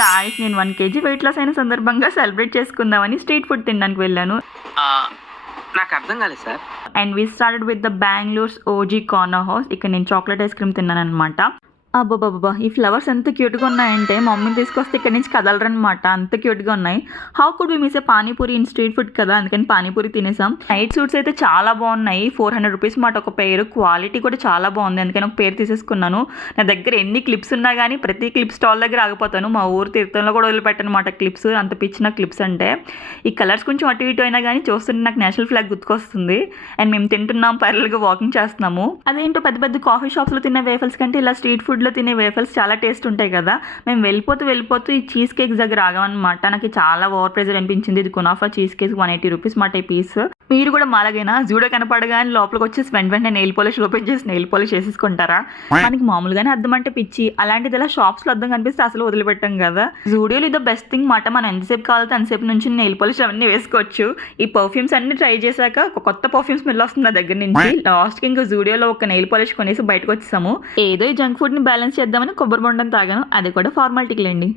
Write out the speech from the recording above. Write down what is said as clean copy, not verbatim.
Guys, నేను 1 KG weight loss అయిన సందర్భంగా సెలబ్రేట్ చేసుకుందామని స్ట్రీట్ ఫుడ్ తినడానికి వెళ్ళాను. నాకు అర్థం కాలేదు sir. And we started with the Bengaluru's OG corner house. ఇక్కడ నేను చాక్లెట్ ఐస్ క్రీమ్ తిన్నాను అనమాట. అబ్బాబాబా, ఈ ఫ్లవర్స్ ఎంత క్యూట్గా ఉన్నాయంటే మమ్మీని తీసుకొస్తే ఇక్కడ నుంచి కదలరనమాట, అంత క్యూట్గా ఉన్నాయి. How could we miss a panipuri in street food కదా, అందుకని పానీపూరి తినేసాం. నైట్ సూట్స్ అయితే చాలా బాగున్నాయి, 400 రూపీస్ మాట ఒక పేరు. క్వాలిటీ కూడా చాలా బాగుంది, అందుకని ఒక పేరు తీసేసుకున్నాను. నా దగ్గర ఎన్ని క్లిప్స్ ఉన్నా కానీ ప్రతి క్లిప్ స్టాల్ దగ్గర ఆగిపోతాను. మా ఊరు తీర్థంలో కూడా వదిలిపెట్టనమాట క్లిప్స్, అంత పిచ్చిన క్లిప్స్ అంటే. ఈ కలర్స్ కొంచెం అటు ఇటు అయినా కానీ చూస్తుంటే నాకు నేషనల్ ఫ్లాగ్ గుర్తుకొస్తుంది. అండ్ మేము తింటున్నాం, ప్యారల్గా వాకింగ్ చేస్తున్నాము. అదేంటో పెద్ద పెద్ద కాఫీ షాప్స్లో తినే వేఫల్స్ కంటే ఇలా స్ట్రీట్ ఫుడ్ లో తినే వేఫల్స్ చాలా టేస్ట్ ఉంటాయి కదా. మేము వెళ్ళిపోతూ ఈ చీజ్ కేక్స్ దగ్గర ఆగామన్నమాట. నాకు చాలా ఓవర్ ప్రైజర్ అనిపించింది. ఇది కునాఫా చీజ్ కేక్ 180 రూపీస్ మాట ఈ పీస్. మీరు కూడా మాలాగైనా జూడో కనపడగానే లోపలికి వచ్చేసి వెంటనే నెయిల్ పాలిష్ ఓపెన్ చేసి నెయిల్ పాలిష్ వేసేసుకుంటారా? మనకి మామూలుగానే అద్దం అంటే పిచ్చి, అలాంటిది ఇలా షాప్స్ లో అద్దం కనిపిస్తే అసలు వదిలిపెట్టాం కదా. జూడియోలో ఇది బెస్ట్ థింగ్ మాట. మనం ఎంతసేపు కావాలంటే అంతసేపు నుంచి నెయిల్ పాలిష్ అవన్నీ వేసుకోవచ్చు. ఈ పర్ఫ్యూమ్స్ అన్ని ట్రై చేశాక ఒక కొత్త పర్ఫ్యూమ్ స్మెల్ వస్తుంది నా దగ్గర నుంచి. లాస్ట్ కి ఇంకా జూడియోలో ఒక నెయిల్ పాలిష్ కొనేసి బయటకు వచ్చేసాము. ఏదో ఈ జంక్ ఫుడ్ ని బ్యాలెన్స్ చేద్దామని కొబ్బరి బొండం తాగాను, అది కూడా ఫార్మాలిటీకి లేండి.